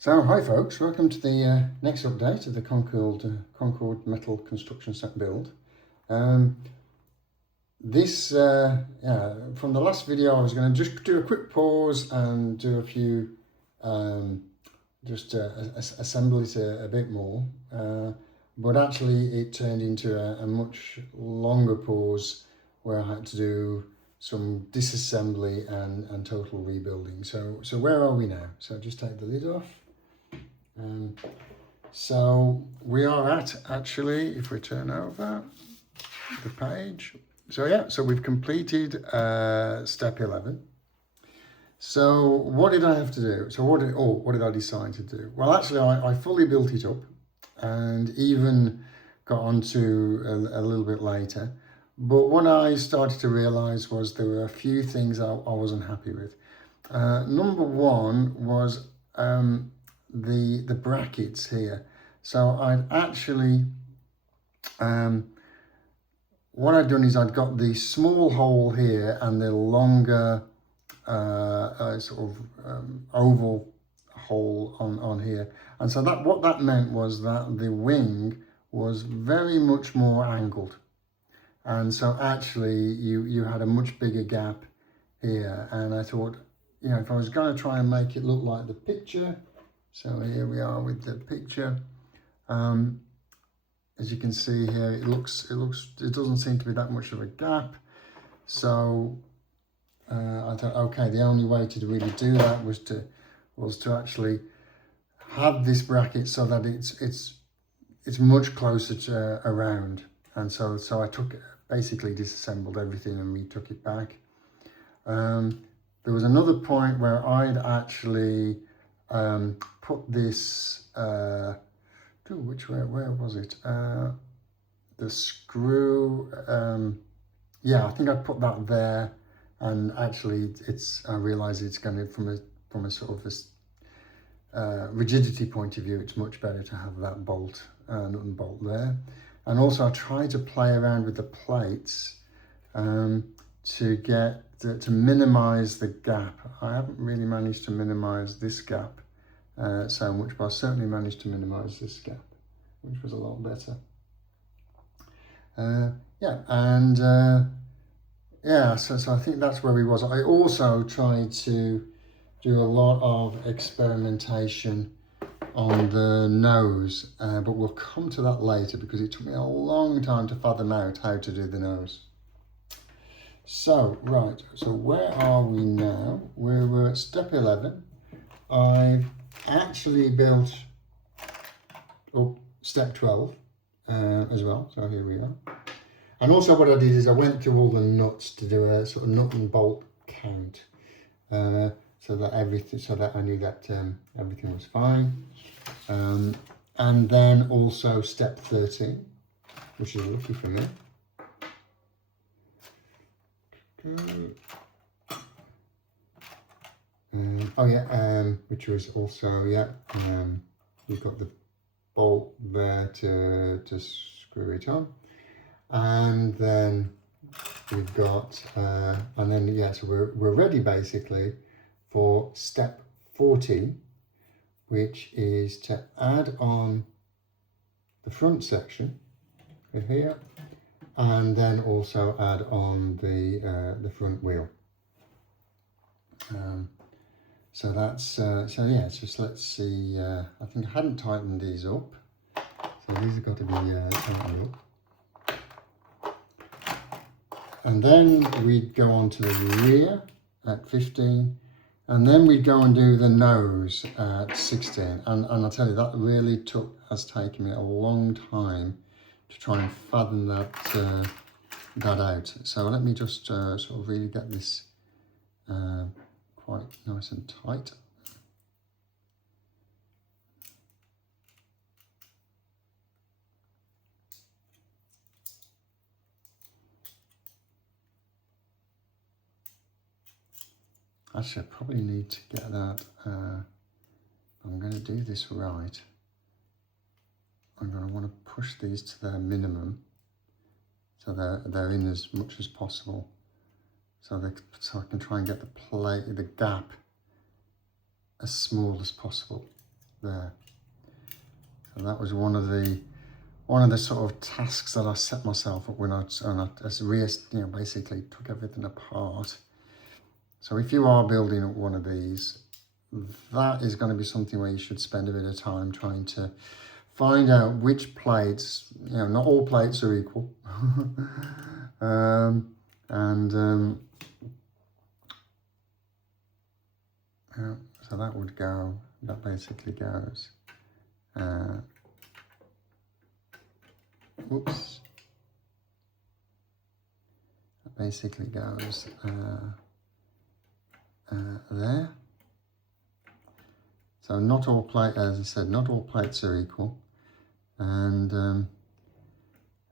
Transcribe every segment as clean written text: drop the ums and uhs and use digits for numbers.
So hi folks, welcome to the next update of the Concorde metal construction set build. From the last video I was going to just do a quick pause and do a few, assemble it a bit more, but actually it turned into a much longer pause where I had to do some disassembly and total rebuilding. So where are we now? So just take the lid off. So we are at, actually, if we turn over the page, so we've completed step 11. So what did I have to do? So what did I decide to do? Well, actually I fully built it up and even got onto a little bit later. But what I started to realize was there were a few things I wasn't happy with. Number one was the brackets here. So I'd actually, what I'd done is I'd got the small hole here and the longer oval hole on here. And so what that meant was that the wing was very much more angled. And so actually you had a much bigger gap here. And I thought, you know, if I was going to try and make it look like the picture, so here we are with the picture. As you can see here, it doesn't seem to be that much of a gap. So I thought, okay, the only way to really do that was to actually have this bracket so that it's much closer to around. And so I basically disassembled everything and retook it back. There was another point where I'd actually put this, where was it? The screw, I think I put that there, and actually I realize it's going to, from a sort of this rigidity point of view, it's much better to have that bolt, nut and bolt there. And also I tried to play around with the plates to minimize the gap. I haven't really managed to minimize this gap so much, but I certainly managed to minimize this gap, which was a lot better. So I think that's where we was. I also tried to do a lot of experimentation on the nose, but we'll come to that later because it took me a long time to fathom out how to do the nose. So, right, so where are we now? We're at step 11. I've actually built step 12 as well, so here we are. And also what I did is I went through all the nuts to do a sort of nut and bolt count, so that I knew that everything was fine. And then also step 13, which is lucky for me. Which was also, you've got the bolt there to screw it on. And then we've got, so we're ready basically for step 14, which is to add on the front section here, and then also add on the front wheel. So that's, just let's see, I think I hadn't tightened these up, so these have got to be tightened up. And then we'd go on to the rear at 15, and then we'd go and do the nose at 16. And I'll tell you, that really has taken me a long time to try and fathom that out. So let me just sort of really get this quite nice and tight. Actually, I probably need to get that, I'm going to do this right. I'm going to want to push these to their minimum, so they're in as much as possible, so I can try and get the gap as small as possible. there. And that was one of the sort of tasks that I set myself up when I basically took everything apart. So if you are building up one of these, that is going to be something where you should spend a bit of time trying to find out which plates, not all plates are equal. So that would go, that basically goes, oops, that basically goes there. So not all plates, as I said, not all plates are equal, and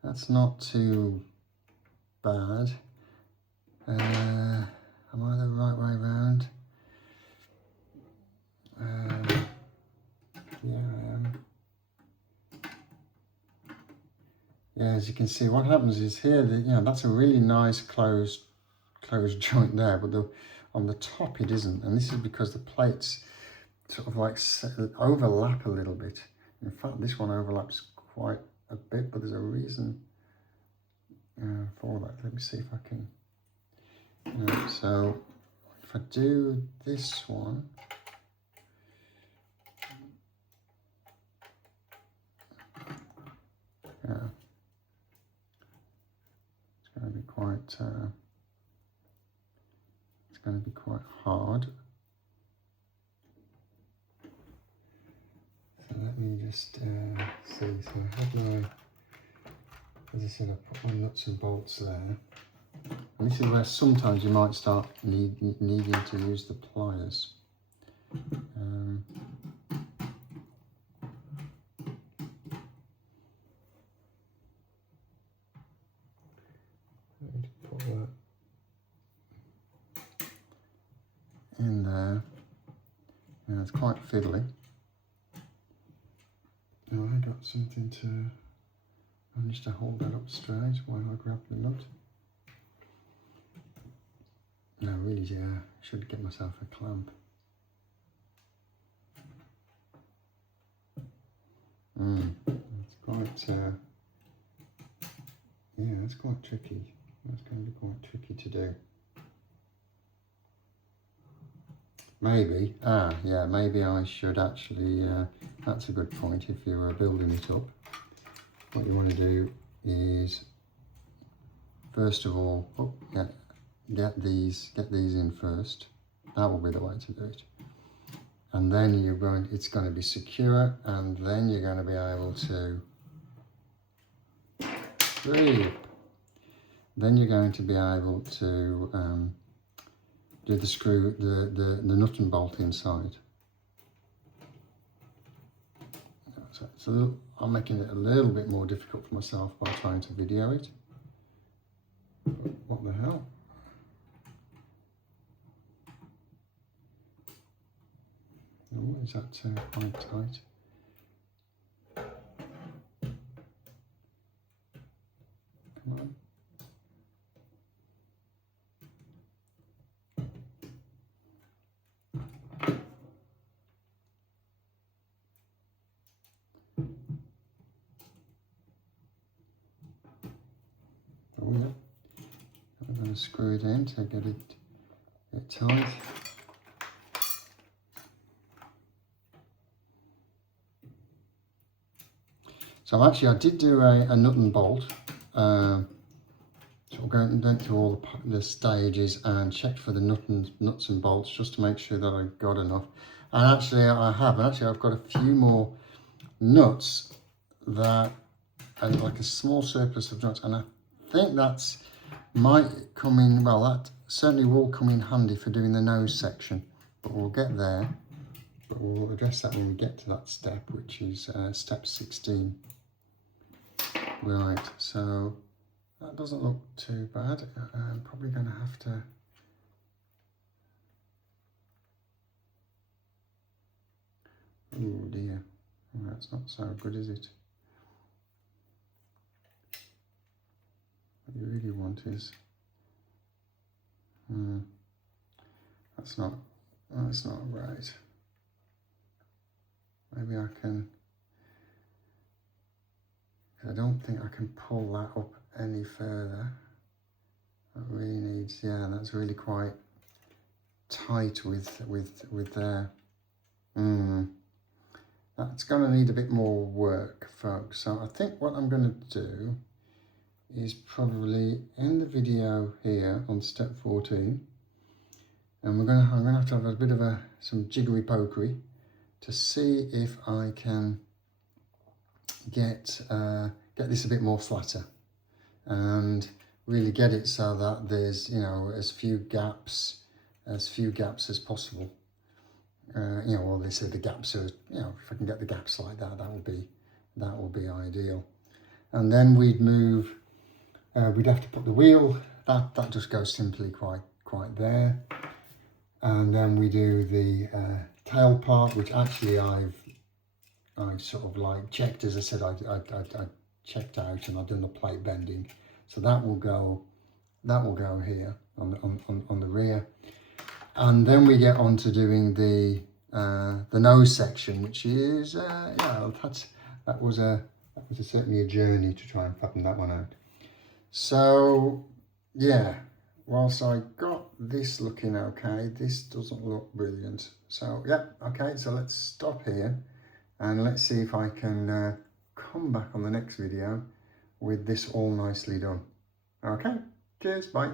that's not too bad. Am I the right way around? Yeah, I am. Yeah, as you can see, what happens is here, that's a really nice closed joint there, but on the top it isn't, and this is because the plates sort of like overlap a little bit. In fact, this one overlaps quite a bit, but there's a reason for that. Let me see if I can. So if I do this one, it's going to be quite. It's going to be quite hard. So let me just see. So I have my, as I said, I put my nuts and bolts there. And this is where sometimes you might start needing to use the pliers. Let me put that in there. Now it's quite fiddly. Now I got something to manage to hold that up straight while I grab the nut. No, really, yeah, I should get myself a clamp. It's quite, yeah, it's quite tricky. That's going to be quite tricky to do. Maybe, maybe I should actually, that's a good point. If you were building it up, what you want to do is, first of all, get these in first. That will be the way to do it. And then it's going to be secure, and then you're going to be able to Then you're going to be able to do the screw, the nut and bolt inside. So I'm making it a little bit more difficult for myself by trying to video it. But what the hell? Oh, is that quite tight? Come on. Oh yeah. I'm going to screw it in to get it tight. So actually I did do a nut and bolt, sort of going through all the stages and checked for the nuts and bolts just to make sure that I got enough. And actually I have, I've got a few more nuts that are like a small surplus of nuts, and I think that's might come in, well, that certainly will come in handy for doing the nose section, but we'll get there. But we'll address that when we get to that step, which is step 16. Right, so that doesn't look too bad. I'm probably going to have to... Oh dear, that's not so good, is it? What you really want is... that's not right. Maybe maybe I can, I don't think I can pull that up any further. That really needs, yeah, that's really quite tight with there. That's going to need a bit more work, folks. So I think what I'm going to do is probably end the video here on step 14, and I'm going to have a bit of some jiggery pokery to see if I can get this a bit more flatter and really get it so that there's, you know, as few gaps as possible. You know, well, they say the gaps are, you know, if I can get the gaps like that, that will be ideal. And then we'd move. We'd have to put the wheel. That just goes simply quite there. And then we do the tail part, which actually I've sort of like checked, as I said, I checked out, and I've done the plate bending, so that will go here on the rear. And then we get on to doing the nose section, which is yeah, that was certainly a journey to try and fathom that one out. So yeah, whilst I got this looking okay, this doesn't look brilliant. So yeah, okay, so let's stop here and let's see if I can come back on the next video with this all nicely done. Okay, cheers, bye.